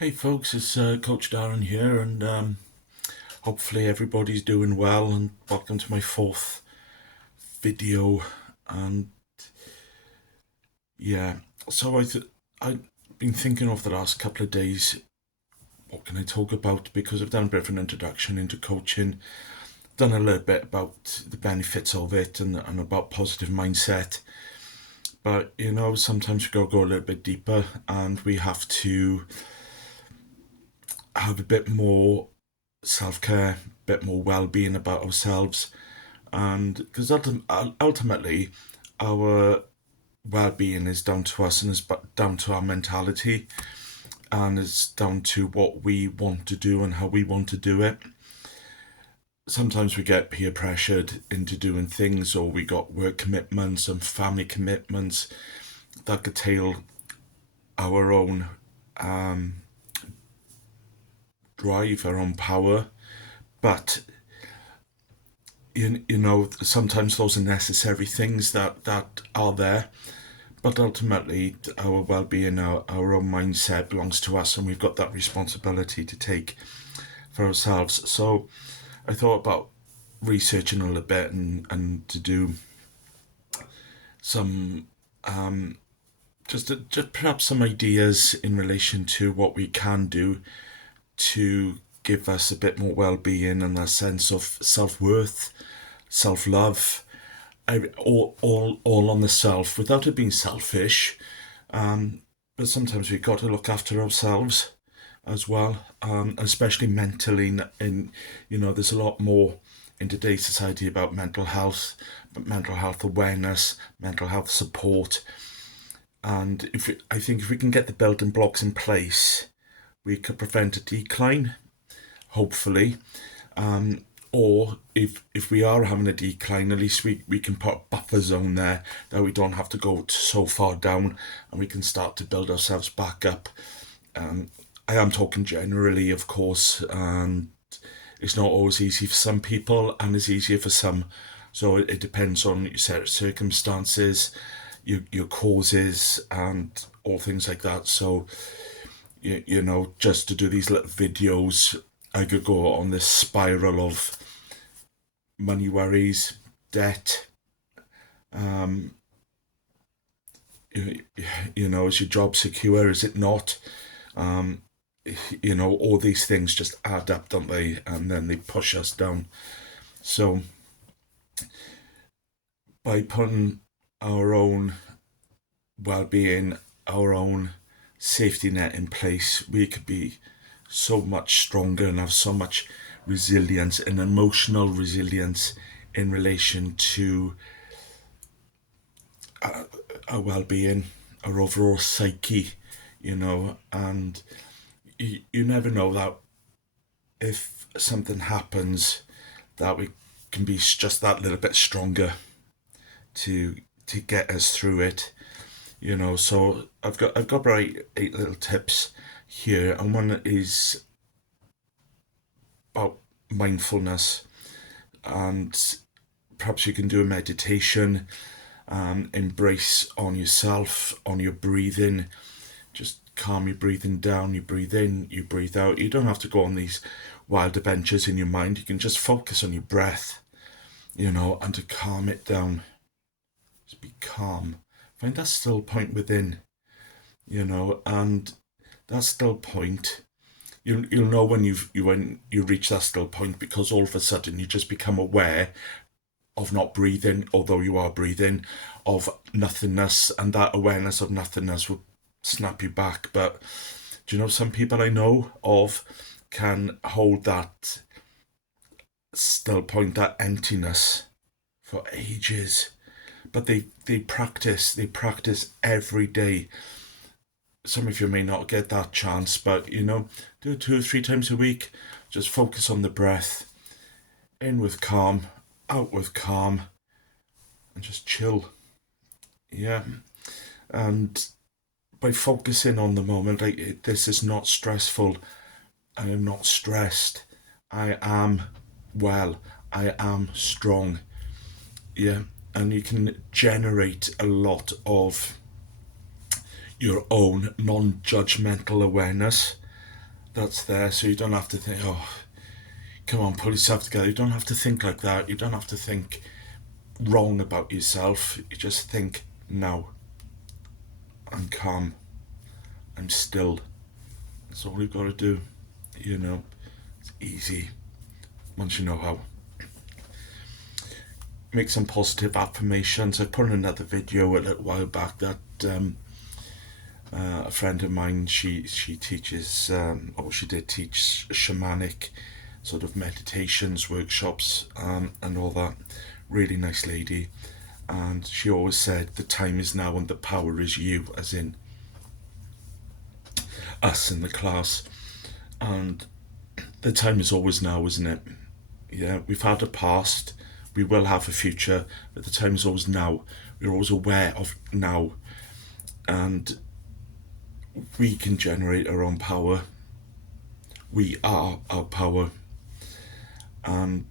Hey folks, it's Coach Darren here, and hopefully everybody's doing well. And welcome to my fourth video. And yeah, so I've been thinking over the last couple of days, what can I talk about? Because I've done a bit of an introduction into coaching, done a little bit about the benefits of it, and about positive mindset. But sometimes we gotta go a little bit deeper, and we have to have a bit more self care, a bit more well being about ourselves, and because ultimately our well-being is down to us, and it's down to our mentality, and it's down to what we want to do and how we want to do it. Sometimes we get peer pressured into doing things, or we got work commitments and family commitments that curtail our own drive, our own power. But sometimes those are necessary things that are there, but ultimately our well-being, our own mindset belongs to us, and we've got that responsibility to take for ourselves. So I thought about researching a little bit, and to do some just perhaps some ideas in relation to what we can do to give us a bit more well-being and a sense of self-worth, self-love, all on the self, without it being selfish. But sometimes we've got to look after ourselves as well, especially mentally. And there's a lot more in today's society about mental health, but mental health awareness, mental health support. And I think if we can get the building blocks in place, we could prevent a decline, hopefully. Or if we are having a decline, at least we can put a buffer zone there that we don't have to go so far down, and we can start to build ourselves back up. I am talking generally, of course, and it's not always easy for some people, and it's easier for some. So it depends on your set of circumstances, your causes, and all things like that. So just to do these little videos, I could go on this spiral of money worries, debt. Um, is your job secure? Is it not? Um, all these things just add up, don't they? And then they push us down. So by putting our own well-being, our own safety net in place, we could be so much stronger and have so much resilience and emotional resilience in relation to our well-being, our overall psyche, and you never know that if something happens, that we can be just that little bit stronger to get us through it. So I've got about eight little tips here, and one is about mindfulness, and perhaps you can do a meditation, embrace on yourself, on your breathing. Just calm your breathing down. You breathe in, you breathe out. You don't have to go on these wild adventures in your mind. You can just focus on your breath, and to calm it down. Just be calm. Find that still point within, and that still point. You'll know when when you reach that still point, because all of a sudden you just become aware of not breathing, although you are breathing, of nothingness, and that awareness of nothingness will snap you back. But do you know, some people I know of can hold that still point, that emptiness, for ages. But they practice every day. Some of you may not get that chance, but do it 2 or 3 times a week. Just focus on the breath, in with calm, out with calm, and just chill. Yeah. And by focusing on the moment, this is not stressful. I am not stressed. I am well. I am strong. Yeah. And you can generate a lot of your own non-judgmental awareness, that's there, so you don't have to think, oh, come on, pull yourself together. You don't have to think like that. You don't have to think wrong about yourself. You just think, no, I'm calm, I'm still. That's all you've got to do. You know, it's easy once you know how. Make some positive affirmations. I put in another video a little while back that a friend of mine, she teaches, or she did teach shamanic sort of meditations, workshops, and all that. Really nice lady. And she always said, the time is now and the power is you, as in us in the class. And the time is always now, isn't it? Yeah, we've had a past, we will have a future, but the time is always now. We're always aware of now. And we can generate our own power. We are our power. And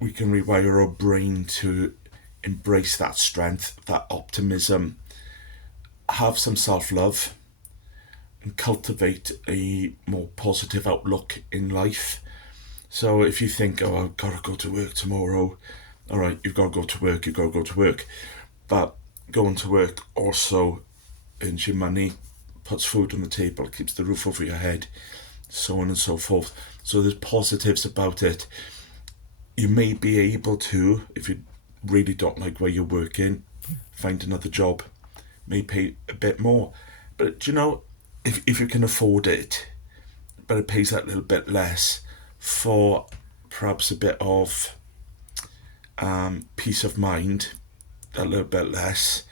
we can rewire our brain to embrace that strength, that optimism, have some self-love, and cultivate a more positive outlook in life. So if you think, oh, I've got to go to work tomorrow, all right, you've got to go to work, you've got to go to work. But going to work also earns you money, puts food on the table, keeps the roof over your head, so on and so forth. So there's positives about it. You may be able to, if you really don't like where you're working, find another job, may pay a bit more. But do you know, if you can afford it, but it pays that little bit less for perhaps a bit of peace of mind, a little bit less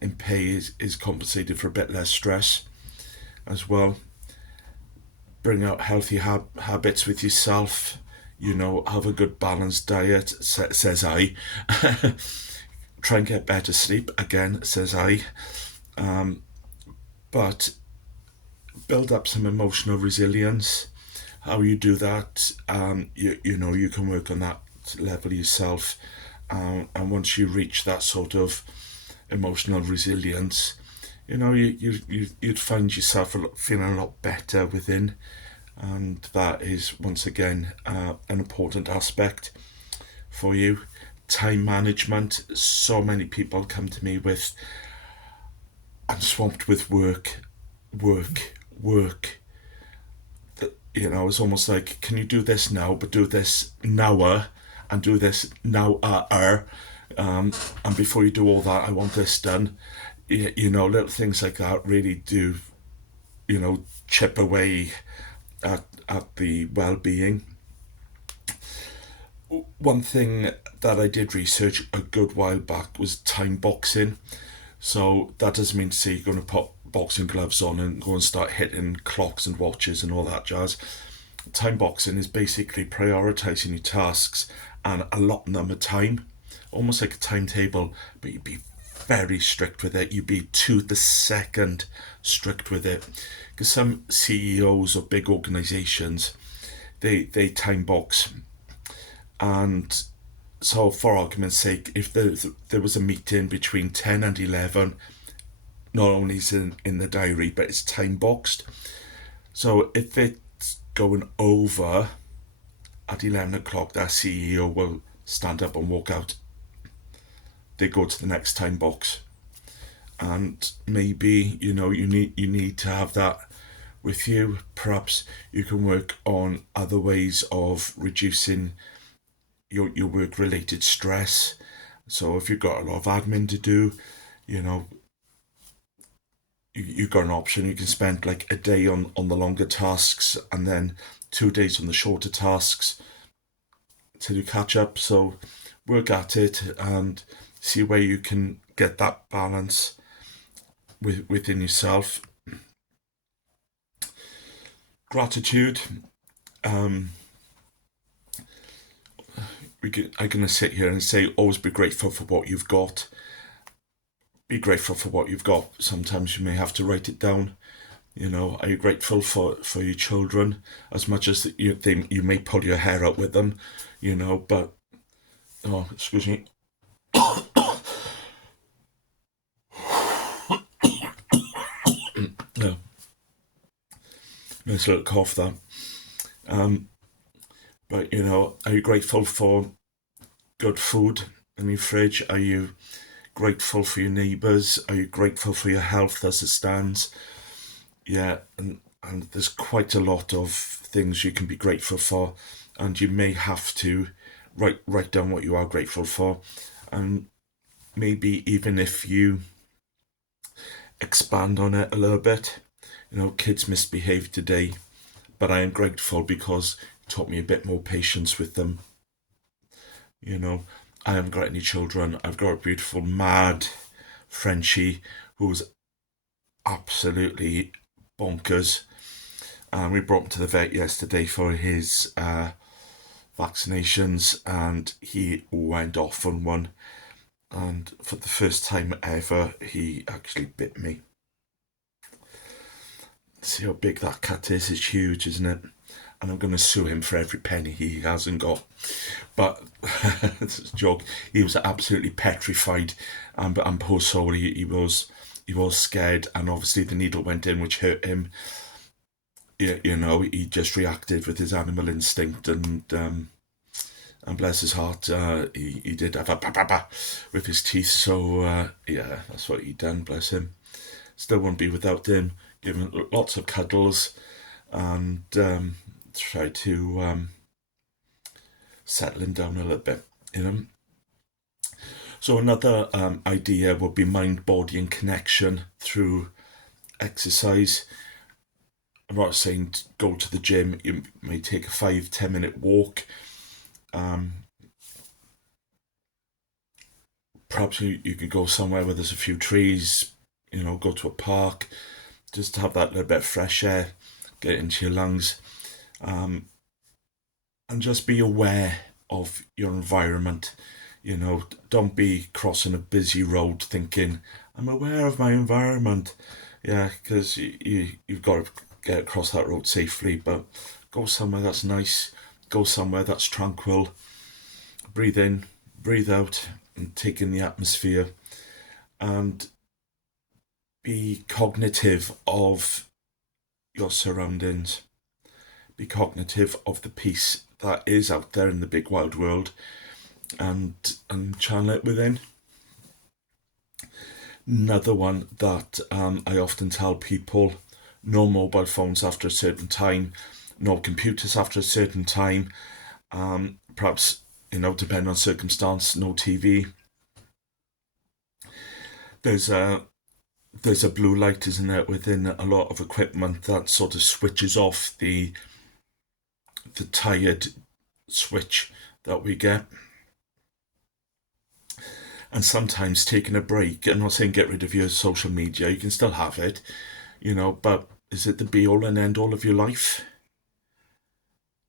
in pay is compensated for a bit less stress as well. Bring out healthy habits with yourself. You know, have a good balanced diet, says I. Try and get better sleep, again, says I. But build up some emotional resilience. How you do that, you know, you can work on that level yourself. And once you reach that sort of emotional resilience, you know, you'd find yourself feeling a lot better within. And that is, once again, an important aspect for you. Time management. So many people come to me with, I'm swamped with work. You know, it's almost like, can you do this now, but do this now, and do this now, and before you do all that, I want this done. You know, little things like that really do, you know, chip away at the well-being. One thing that I did research a good while back was time boxing. So that doesn't mean to say you're going to put boxing gloves on and go and start hitting clocks and watches and all that jazz. Time boxing is basically prioritizing your tasks and allotting them a time, almost like a timetable, but you'd be very strict with it. You'd be to the second strict with it. Because some CEOs of big organizations, they time box. And so, for argument's sake, if there was a meeting between 10 and 11, not only is it in the diary, but it's time boxed. So if it's going over at 11 o'clock, that CEO will stand up and walk out. They go to the next time box. And maybe, you know, you need to have that with you. Perhaps you can work on other ways of reducing your work-related stress. So if you've got a lot of admin to do, you know, you've got an option. You can spend like a day on the longer tasks and then 2 days on the shorter tasks till you catch up. So work at it and see where you can get that balance within yourself. Gratitude. I'm going to sit here and say, always be grateful for what you've got. Be grateful for what you've got. Sometimes you may have to write it down. You know, are you grateful for your children as much as you may pull your hair out with them, you know, but, oh, excuse me. Nice little cough there. But are you grateful for good food in your fridge? Are you grateful for your neighbours? Are you grateful for your health as it stands? Yeah, and there's quite a lot of things you can be grateful for, and you may have to write down what you are grateful for, and maybe even if you expand on it a little bit. Kids misbehaved today, but I am grateful because it taught me a bit more patience with them. I haven't got any children. I've got a beautiful, mad Frenchie who's absolutely bonkers. And we brought him to the vet yesterday for his vaccinations, and he went off on one. And for the first time ever, he actually bit me. See how big that cat is? It's huge, isn't it? And I'm going to sue him for every penny he hasn't got. But it's a joke. He was absolutely petrified, and poor soul, he was scared, and obviously the needle went in, which hurt him. He just reacted with his animal instinct, and bless his heart, he did have a pa with his teeth. So yeah, that's what he done. Bless him. Still won't be without him. Give him lots of cuddles, and try to settle him down a little bit. So another idea would be mind, body, and connection through exercise. I'm not saying go to the gym. You may take a 5-10 minute walk. Perhaps you could go somewhere where there's a few trees. Go to a park, just to have that little bit of fresh air, get into your lungs, and just be aware of your environment. Don't be crossing a busy road thinking, I'm aware of my environment. Yeah, because you've got to get across that road safely, but go somewhere that's nice, go somewhere that's tranquil, breathe in, breathe out, and take in the atmosphere, and be cognitive of your surroundings. Be cognitive of the peace that is out there in the big wide world, and channel it within. Another one that I often tell people: no mobile phones after a certain time, no computers after a certain time. Perhaps, depending on circumstance, no TV. There's a blue light, isn't there, within a lot of equipment that sort of switches off the tired switch that we get. And sometimes taking a break, I'm not saying get rid of your social media, you can still have it, but is it the be all and end all of your life?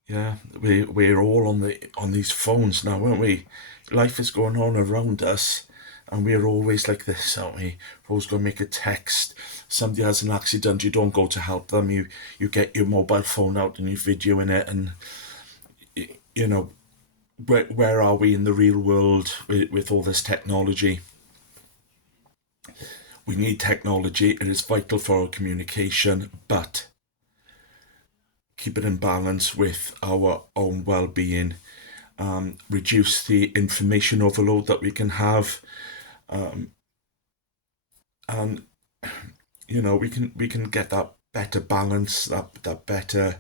Yeah, we're all on these phones now, aren't we? Life is going on around us, and we're always like this, aren't we? We're always going to make a text. Somebody has an accident, you don't go to help them. You get your mobile phone out and you're videoing it, and where are we in the real world with all this technology? We need technology. It is vital for our communication, but keep it in balance with our own well-being. Reduce the information overload that we can have, and we can get that better balance, that better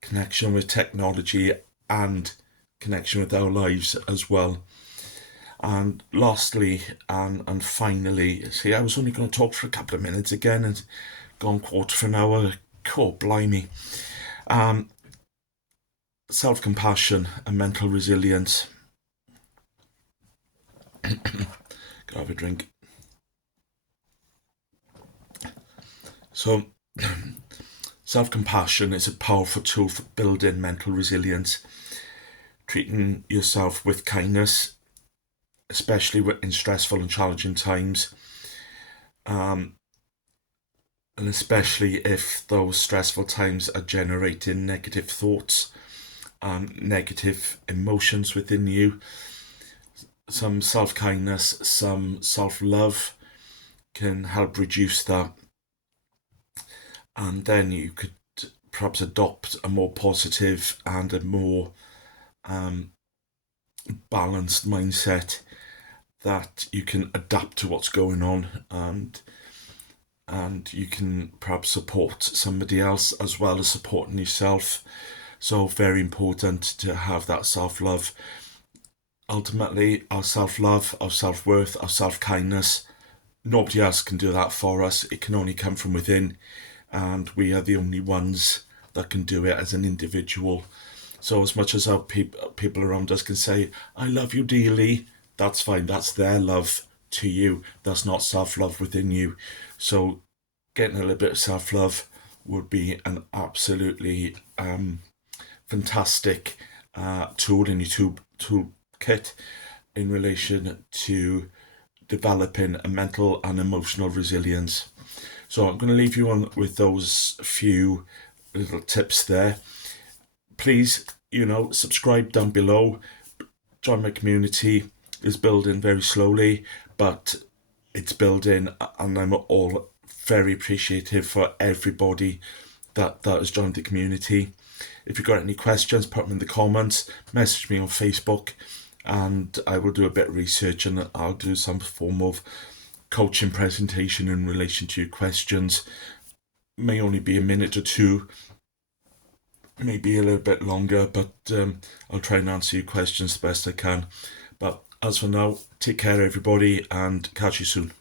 connection with technology and connection with our lives as well. And lastly, and finally, see, I was only going to talk for a couple of minutes again, and gone quarter of an hour. Cool, blimey. Self-compassion and mental resilience. Gotta have a drink. So, self-compassion is a powerful tool for building mental resilience. Treating yourself with kindness, especially in stressful and challenging times, and especially if those stressful times are generating negative thoughts and negative emotions within you. Some self-kindness, some self-love can help reduce that, and then you could perhaps adopt a more positive and a more balanced mindset, that you can adapt to what's going on, and you can perhaps support somebody else as well as supporting yourself. So very important to have that self-love. Ultimately, our self-love, our self-worth, our self-kindness, nobody else can do that for us. It can only come from within, and we are the only ones that can do it as an individual. So as much as our people around us can say, I love you dearly, that's fine. That's their love to you. That's not self-love within you. So getting a little bit of self-love would be an absolutely fantastic tool in your toolkit in relation to developing a mental and emotional resilience. So I'm going to leave you on with those few little tips there. Please, subscribe down below. Join my community. It's building very slowly, but it's building, and I'm all very appreciative for everybody that has joined the community. If you've got any questions, put them in the comments, message me on Facebook, and I will do a bit of research and I'll do some form of coaching presentation in relation to your questions. May only be a minute or two, maybe a little bit longer, but I'll try and answer your questions the best I can. But as for now, take care everybody, and catch you soon.